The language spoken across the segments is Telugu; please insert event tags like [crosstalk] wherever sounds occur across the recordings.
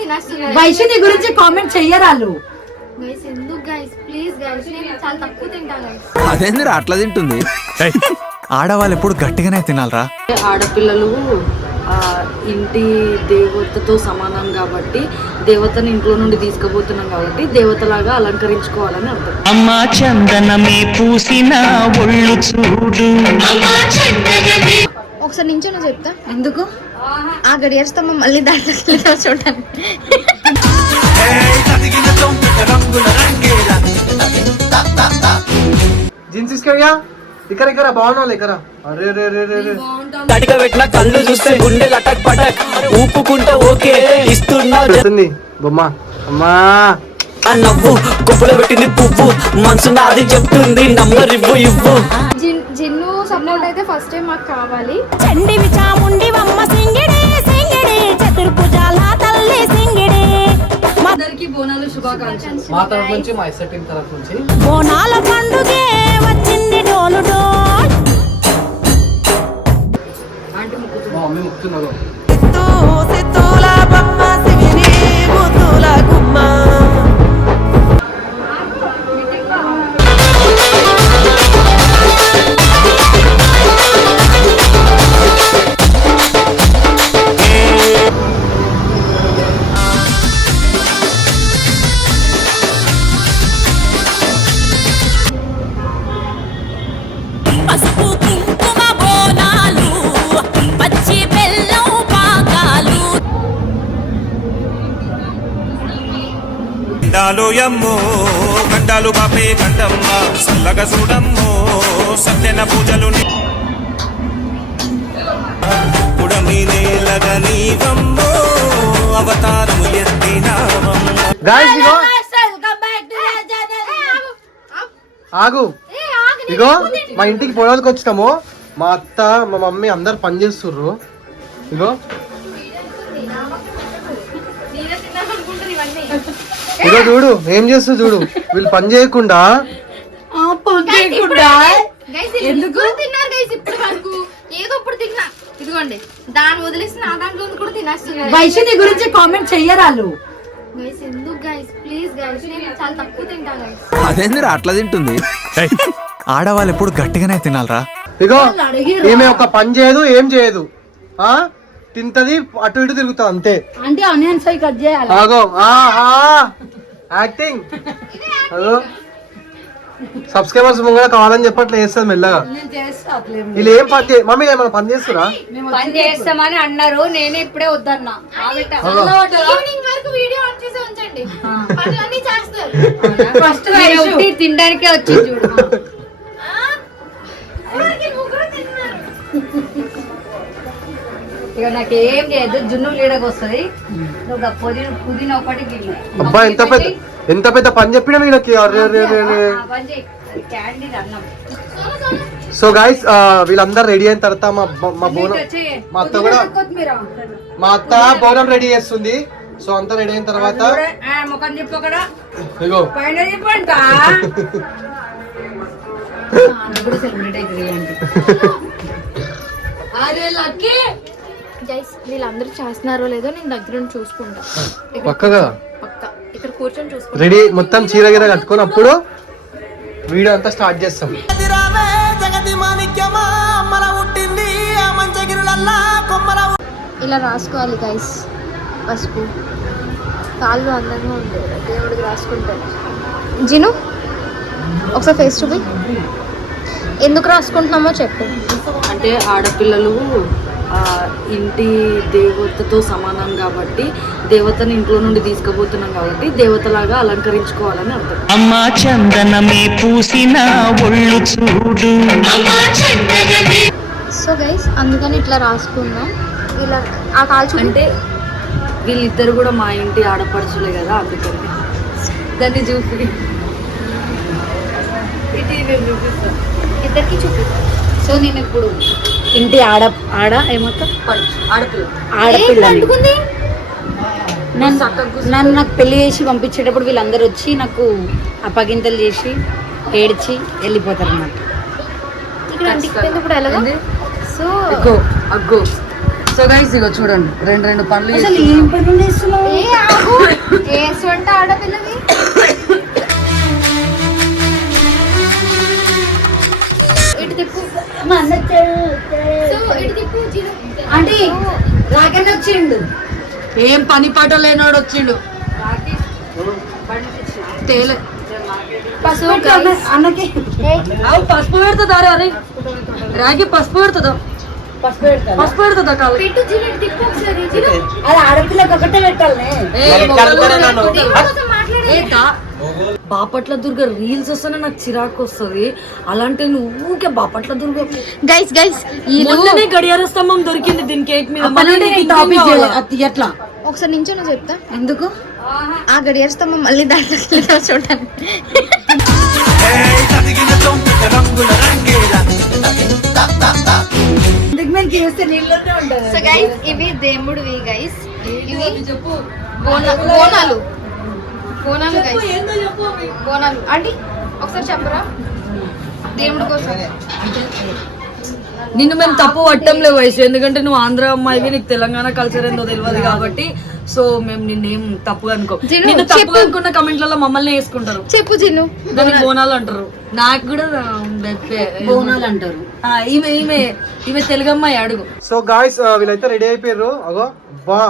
తినేస్తున్నారు. వైష్ణవి గురించి కామెంట్ చెయ్యరాళ్ళు. గైస్ ఎందుకు గైస్ ప్లీజ్ గైస్ నేను చాలా తక్కువ తింటా గైస్ అదేందిరా అట్లా తింటుంది? ఆడవాళ్ళు ఎప్పుడు గట్టిగానే తినాలరా. ఆడపిల్లలు ఆ, ఇంటి దేవతతో సమానం కాబట్టి దేవతని ఇంట్లో నుండి తీసుకుపోతున్నాం కాబట్టి దేవతలాగా అలంకరించుకోవాలని అర్థం. అమ్మా చందనమే పూసిన ఒళ్ళు చూడు. ఒకసారి నించొని చెప్తా. ఎందుకు? ఆ గడియార స్తంభం మళ్ళీ దాంట్లోకి వెళ్ళినా చూడండి. జీన్స్ తీసుకెళ్ళా ఇక్కడ ఇక్కడ బాగున్నావు ఇక్కడ. అరే రే రే రే రే. తడిక పెట్టిన కళ్ళు చూస్తే గుండె లటక్ పటక్. ఊపుకుంటే ఓకే ఇస్తున్నా. బొమ్మ. అమ్మా. ఆ నవ్వు గుప్పులో పెట్టింది పువ్వు. మనసు నాది చెప్తుంది నంబర్ ఇవ్వు. ఇవ్వు జిన్ జిన్ను సపోర్ట్ అయితే ఫస్ట్ టైం మాకు కావాలి. చండివి చాముండివమ్మ సింగిడి సింగిడి. చతుర్భుజాల తల్లి సింగిడి. అందరికీ బోనాలు శుభాకాంక్షలు. మా తరఫు నుంచి మా ఎస్ఆర్ టీం తరఫు నుంచి. బోనాల పండుగే గండాలు యమ్మో గండాలు బాపే గండమ్మ సల్లగ చూడమ్మో సత్యన పూజలు అవతారము ఆగు. ఇగో మా ఇంటికి పొలాలకు వచ్చినాము. మా అత్త మా మమ్మీ అందరు పని చేస్తుర్రు. ఇగో. ఇగో చూడు ఏం చేస్తూ చూడు? వీళ్ళు పని చేయకుండా ఎందుకు? తిన్నారు గైస్ ఇప్పుడు వరకు. ఏదో ఇప్పుడు తిన్నా. ఇదిగోండి దాన్ని వదిలేసి నా దాంట్లో ఉంది కూడా తినేస్తున్నారు. వైష్ణవి గురించి కామెంట్ చెయ్యరాళ్ళు గైస్ ఎందుకు గైస్ ప్లీజ్ గైస్ నేను చాలా తక్కువ తింటా గైస్ అదేందిరా అట్లా తింటుంది? ఆడవాళ్ళు ఎప్పుడు గట్టిగానే తినాలరా. ఇగో ఈమె ఒక పని చేయదు ఏం చేయదు. ఆ? తింటది అటు ఇటు తిరుగుతుంది అంతే. అంటే ఆనియన్స్ అవి కట్ చేయాలి? ఆగో ఆహా. యాక్టింగ్ సబ్స్క్రైబర్స్ ముంగడ కావాలని చెప్పట్లే వేస్తుంది మెల్లగా. వీళ్ళు ఏం పని చే- మమ్మీ ఏమైనా పని చేస్తురా? పని చేస్తామని అన్నారు నేనే ఇప్పుడే వద్దన్నా. అగో. ఈవినింగ్ వరకు వీడియో ఆన్ చేసి ఉంచండి. పనులన్నీ చేస్తారు. ఫస్ట్ తినడానికే వచ్చి చూడు. ఊరికి ముగ్గురు తిన్నారు? [laughs] ఇక నాకు ఏం చేయదు జున్ను లీడకు వస్తుంది. పుదీన పుదీనా ఒకటి అబ్బా ఎంత పెద్ద ఎంత పెద్ద పని చెప్పినా వీళ్ళకి? సో గైస్ వీళ్ళందరూ రెడీ అయిన తర్వాత మా మా బోనం మా అత్త కూడా మా అత్త బోనం రెడీ చేస్తుంది. సో అంతా రెడీ అయిన తర్వాత ఇగో. [laughs] [laughs] అరే లక్కీ! గైస్ వీళ్ళందరూ చేస్తున్నారో లేదో నేను దగ్గర నుండి చూసుకుంటా పక్కగా? పక్క. ఇక్కడ కూర్చొని చూసుకుంటా. రెడీ? మొత్తం చీర గిర కట్టుకొని అప్పుడు వీడియో అంతా స్టార్ట్ చేస్తాం. జగతి మాణిక్యమా? అమ్మల పుట్టింది ఆ మంచగిరులల్లా కొమ్మల ఇలా రాసుకోవాలి గైస్ పసుపు. కాళ్ళు అందంగా ఉంటాయి దేవుడికి రాసుకుంటారు జిను ఒకసారి ఫేస్ చూపి. ఎందుకు రాసుకుంటున్నామో చెప్పు. అంటే ఆడపిల్లలు ఇంటి దేవతతో సమానం కాబట్టి దేవతని ఇంట్లో నుండి తీసుకుపోతున్నాం కాబట్టి దేవతలాగా అలంకరించుకోవాలని అర్థం. అమ్మా చందనమే పూసిన ఒళ్ళు చూడు. సో గైస్ అందుకని ఇట్లా రాసుకున్నాం. ఇలా ఆ కాలు చూపి అంటే వీళ్ళిద్దరు కూడా మా ఇంటి ఆడపడుచులే కదా అందుకని. దాన్ని చూపి. ఇటు నేను చూపిస్తాను ఇద్దరికి చూపి. సో నేను ఇప్పుడు ఇంటి ఆడ ఆడ ఏమవుతా? ఆడపిల్ల. నన్ను నన్ను నాకు పెళ్ళి చేసి పంపించేటప్పుడు వీళ్ళందరూ వచ్చి నాకు అప్పగింతలు చేసి ఏడ్చి వెళ్ళిపోతారు అన్నమాట సో అగ్గో. సో గైస్ ఇగో చూడండి. రెండు రెండు పనులు. ఏం పనులు చేస్తున్నావు? పని పాట లేనోడు వచ్చిండు. తేలే. అన్నకి. అవు పసుపు పెడుతుందా రే. అరే రాగి పసుపు పెడుతుందా? పసుపు పసుపు పెడుతుందా జిన్ను అది ఆడపిల్లకి ఒకటే పెట్టాలి బాపట్ల దుర్గ రీల్స్ వస్తేనే నాకు చిరాకు వస్తుంది. అలాంటి నువ్వు ఊకే బాపట్ల దుర్గ. గైస్ గైస్ మొన్ననే గడియార స్తంభం దొరికింది దీని కేక్ మీద. ఎట్లా? ఒకసారి నించో నువ్వు చెప్తా. ఎందుకు? ఆ గడియార స్తంభం మళ్ళీ వెళ్ళినా చూడండి. సో గైస్ ఇవి దేవుడివి గైస్ ఇవి బోనాలు. బోనాలు గైస్ బోనాలు. అంటే ఒకసారి చెప్పరా? దేవుడి కోసం. నిన్ను మేము తప్పు పట్టంలే వయసు. ఎందుకంటే నువ్వు ఆంధ్ర అమ్మాయివి నీకు తెలంగాణ కల్చర్ ఏందో తెలియదు కాబట్టి సో మేము నిన్నేం తప్పుగా అనుకో. నిన్ను చెప్పు. అనుకున్న కమెంట్లలో మమ్మల్ని వేసుకుంటారు. చెప్పు జిన్ను. దానికి బోనాలు అంటారు. నాకు కూడా బోనాలు అంటారు. ఆ, ఈమె ఈమె ఈమె తెలుగు అమ్మాయి అడుగు. సో గాయస్ వీళ్ళైతే రెడీ అయిపోయారు అగో బా.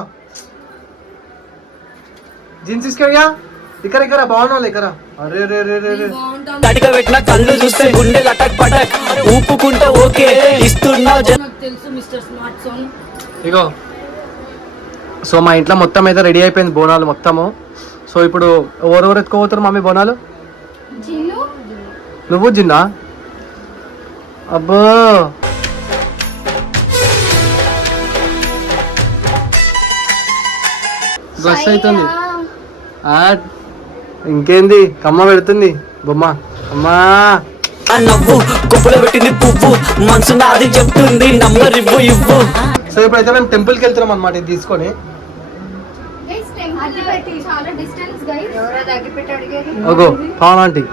జీన్స్ తీసుకెళ్ళా ఇక్కడ ఇక్కడ బాగున్నావు ఇక్కడ అరే రే రే రే రే. తడిగా పెట్టిన కళ్ళు చూస్తే గుండె లటక్ పటక్. ఊపుకుంటే ఓకే ఇస్తున్నా జ- నాకు తెలుసు మిస్టర్ స్మార్ట్ సోన్ ఇగో సో మా ఇంట్లో మొత్తం అయితే రెడీ అయిపోయింది బోనాలు మొత్తము. సో ఇప్పుడు ఎవరెవరు ఎత్తుకోపోతారు మమ్మీ బోనాలు? జిన్ను. నువ్వు జిన్నా? అబ్బో. బస్ అవుతుంది ఆ, ఇంకేంది? కమ్మ పెడుతుంది. బొమ్మ. అమ్మా. నవ్వు కుప్పలు పెట్టింది పువ్వు. మనసు నాది చెప్తుంది నంబర్ ఇవ్వు. ఇవ్వు సో ఇప్పుడైతే మేము టెంపుల్కి వెళ్తున్నాం అనమాట ఇది తీసుకొని. గైస్ టెంపుల్ పెట్టి చాలా డిస్టెన్స్ గైస్ ఎవరో దగ్గర పెట్టి అడిగేది అగో పవన్ ఆంటీ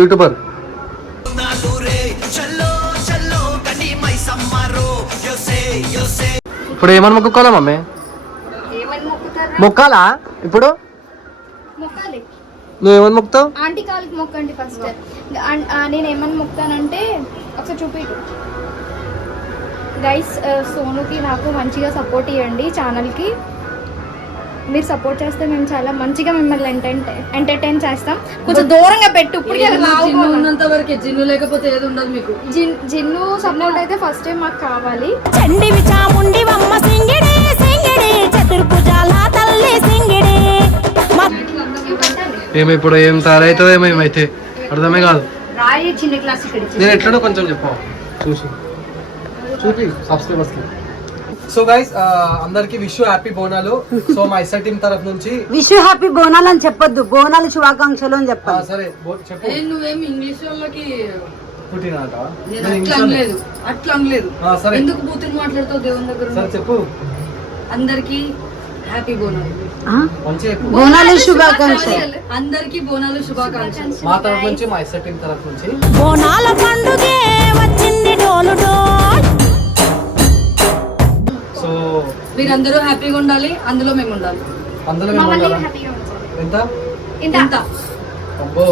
యూట్యూబర్. ఇప్పుడు ఏమని మొక్కుకోవాలా మమ్మీ? ఏమని మొక్కుతారా? మొక్కాలా? ఇప్పుడు? మొక్కాలి నువ్వు ఏమని మొక్కుతావు? ఆంటీ కాలికి మొక్కండి ఫస్ట్. నేను ఏమని మొక్తానంటే ఒకసారి చూపిటు గైస్ సోనుకి నాకు మంచిగా సపోర్ట్ ఇవ్వండి ఛానల్కి మీరు సపోర్ట్ చేస్తే మేము చాలా మంచిగా మిమ్మల్ని ఎంటర్టైన్ ఎంటర్టైన్ చేస్తాం. కొంచెం దూరంగా పెట్టు ఇప్పుడు వరకే జిన్ను లేకపోతే ఏది ఉండదు మీకు. జిన్ను సపోర్ట్ అయితే ఫస్ట్ టైం మాకు కావాలి. చండివి చాముండివమ్మ సింగిడి సింగిడి. చతుర్భుజాల తల్లి సింగిడి. ఏమి ఇప్పుడు ఏం తయారవుతుందో ఏమో ఏమైతే అర్థమే కాదు. రాయి చిన్న క్లాస్ ఇక్కడ నేను ఎట్లనో కొంచెం చెప్పు. చూసి. చూపి సబ్స్క్రైబర్స్కి. సో గైస్ అందరికి విష్ హ్యాపీ బోనాలు. సో మా ఇస్సా టీం తరఫు నుంచి విష్ హ్యాపీ బోనాలు అని చెప్పొద్దు. బోనాలు శుభాకాంక్షలు అని చెప్పాలి సరే బో- చెప్పు. ఏ, నువ్వేం ఇంగ్లీష్ వాళ్ళకి పుట్టినాట నేను అట్లా అనలేదు. అట్లా అనలేదు. ఆ, సరే. ఎందుకు బూతులు మాట్లాడుతావు దేవుని దగ్గర సరే చెప్పు. అందరికి హ్యాపీ బోనాలు. బోనాలు శుభాకాంక్షలు. అందరికి బోనాలు శుభాకాంక్షలు. మా తరఫు నుంచి మా ఇస్సా టీం తరఫు నుంచి. బోనాల పండుగే వచ్చింది డోలు డోల్. సో మీరందరూ హ్యాపీగా ఉండాలి అందులో మేము ఉండాలి. అందులో మేము ఉండాలా? ఎంత? ఎంత? అబ్బో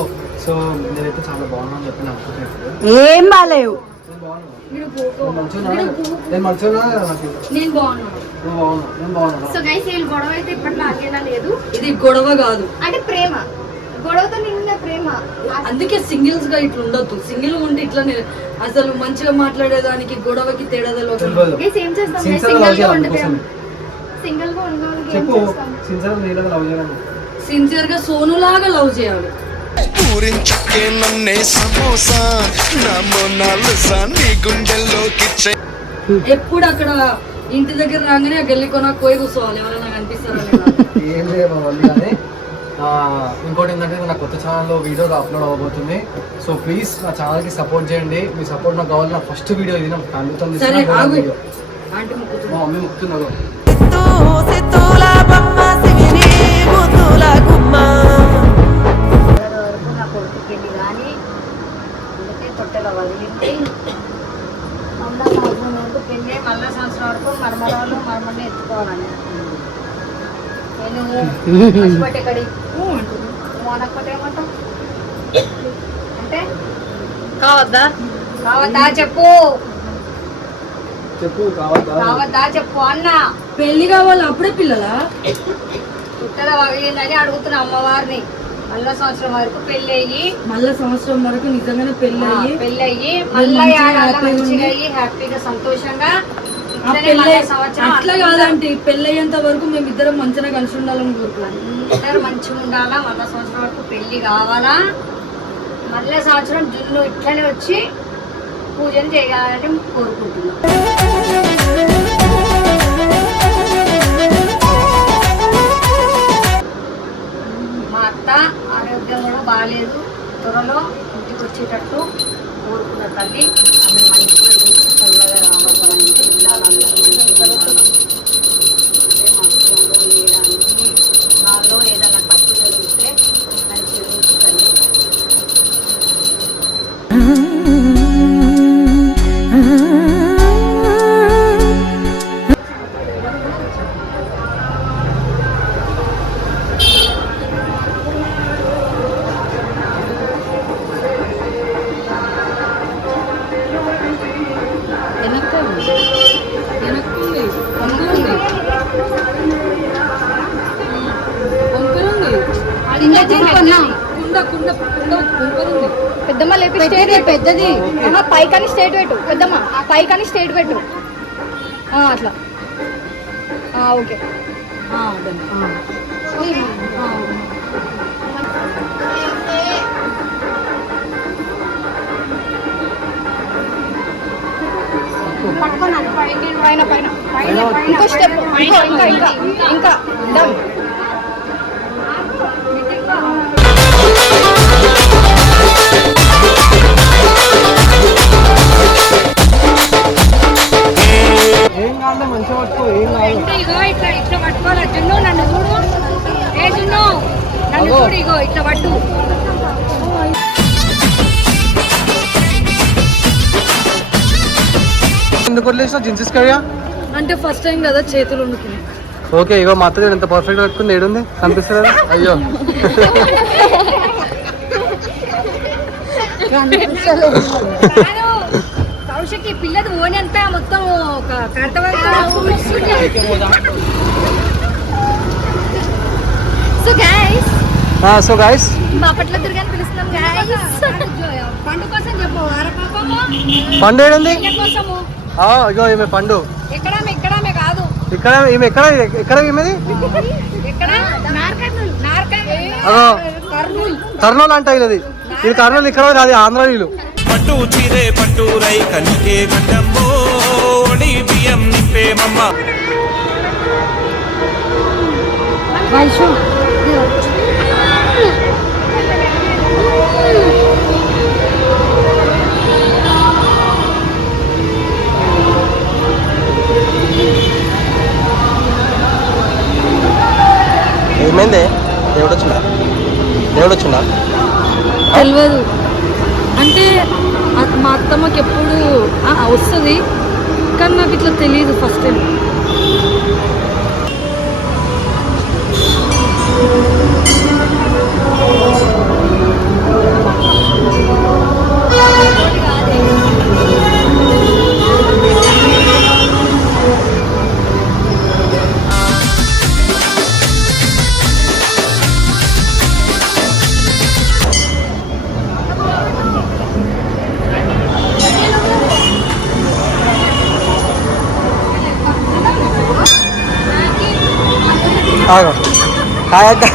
సో నేనైతే చాలా బాగున్నాను చెప్పి అనుకుంటున్నాను. ఏం బాలేవు. సో గైస్ వీళ్ళు గొడవ అయితే ఇప్పట్లో ఆగేలా లేదు? ఇది గొడవ కాదు. అంటే ప్రేమ. గొడవతో నిండిన ప్రేమ. అందుకే సింగిల్స్గా ఇట్లా ఉండొద్దు. సింగిల్ ఉంటే ఇట్లానే అసలు మంచిగా మాట్లాడేదానికి గొడవకి తేడా తెలియదు తెలియదు. గైస్ ఏం చేస్తాం? సిన్సియర్ సింగిల్గా ఉండిపోయాం సింగిల్గా ఉన్న సిన్సియర్గా సోను లాగా లవ్ చేయాలి. పూరించుకే నన్నే సమోసా. నా మొనాలిసా నీ గుండెల్లోకి చే ఎప్పుడు అక్కడ ఇంటి దగ్గర రాగానే గల్లి కొన పోయి కూర్చోవాలి. ఎవరైనా కనిపిస్తారా? ఏం లేదు మళ్ళీ కానీ ఇంకోటి ఏంటంటే నా కొత్త ఛానల్లో వీడియో అప్లోడ్ అవ్వబోతుంది సో ప్లీజ్ నా ఛానల్కి సపోర్ట్ చేయండి. మీ సపోర్ట్ నాకు కావాలి. నా ఫస్ట్ వీడియో ఇది. నా ఫ్యామిలీతో వీడియో మా మమ్మీ ముక్తున్నారు అందుకే తొట్టెలో వదిలింది మళ్ళా సంవత్సరం వరకు పెళ్ళి మళ్ళా సంవత్సరం వరకు మరమరాలు మరమల్ని ఎత్తుకోవాలని. నేను పట్టుబట్టి కడి అనకపోతే ఏమంటావు? అంటే? కావద్దా? కావద్దా చెప్పు. చెప్పు కావద్దా? కావద్దా చెప్పు అన్న. పెళ్ళి కావాలి అప్పుడే పిల్లలా? పుట్టల వగిలిందని అడుగుతున్నా అమ్మవారిని. మళ్ళా సంవత్సరం వరకు పెళ్ళి అయ్యి మళ్ళా సంవత్సరం వరకు నిజంగానే పెళ్ళి అయ్యి పెళ్ళి అయ్యి మళ్ళీ మంచిగా. అయ్యి హ్యాపీగా సంతోషంగా అట్లా కాదంటే పెళ్ళి అయ్యేంత వరకు మేము ఇద్దరం మంచిగా కలిసి ఉండాలని కోరుకోవాలి అందరూ మంచిగా ఉండాలా? మళ్ళా సంవత్సరం వరకు పెళ్ళి కావాలా? మళ్ళా సంవత్సరం జున్ను ఇట్లనే వచ్చి పూజలు చేయాలని కోరుకుంటున్నాం. అత్త బాగాలేదు త్వరలో ఇంటికి వచ్చేటట్టు కోరుకున్న తల్లి ఆమె మంచిగా ఉంచి చల్లగా రావాలని పిల్లలందరూ అట్లా ఓకే. ఆ. పైన పైన ఇంకో స్టెప్ ఇంకా ఇంకా ఇంకా ఇంకా ఇగో ఇట్లా ఇట్లా పట్టుకోవాలి జున్ను నన్ను చూడు. ఏ జున్ను? నన్ను చూడు ఇగో ఇట్లా పట్టు. ఎందుకు వదిలేసిన జీన్సెస్ కరియా అంటే ఫస్ట్ టైం కదా చేతులు వండుకున్నాయి ఓకే ఇగో మా అత్తది ఎంత పర్ఫెక్ట్ కట్టుకుంది ఏడుంది? కనిపిస్తుంది అయ్యో. [laughs] [laughs] కాదు కౌశకి పిల్లది ఓని అంతా మొత్తం ఒక so guys so guys Bapatla దుర్గాని పిలుస్తున్నాం గైస్ పండు కోసం చెప్పు పండు ఏడుంది? ఇగో ఈమె పండు. ఎక్కడామే కాదు. ఇక్కడ ఈమె ఎక్కడ ఎక్కడ ఈమెది? ఎక్కడ? కర్నూలు. కర్నూలు అంట ఇది ఇది కర్నూలు ఇక్కడ అది ఆంధ్ర నీళ్ళు. పట్టు చీరే పట్టు రై కలికే గడ్డమ్మో ఒడి బియ్యం నింపే మమ్మ. ఏమైంది దేవుడు వచ్చిందా దేవుడు వచ్చిందా తెలియదు అంటే మా అత్తమ్మకి ఎప్పుడు వస్తుంది. కానీ నాకు ఇట్లా తెలియదు ఫస్ట్ టైం Kaya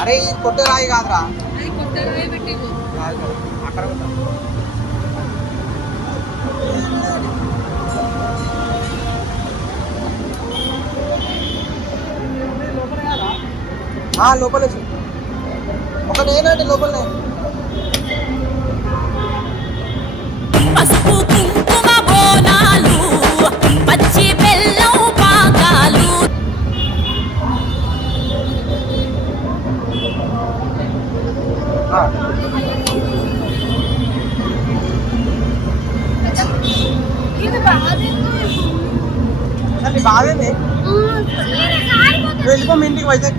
అరే ఈ కొట్టే రాయి కాదురా. కాదు, అక్కడ లోపల. ఒక నేనండి లోపలనే. పసుపు కుంకుమ బోనాలు పచ్చి ఆ. సార్, నీ బాధేంది నువ్వు వెళ్ళిపో మీ ఇంటికి వైజాగ్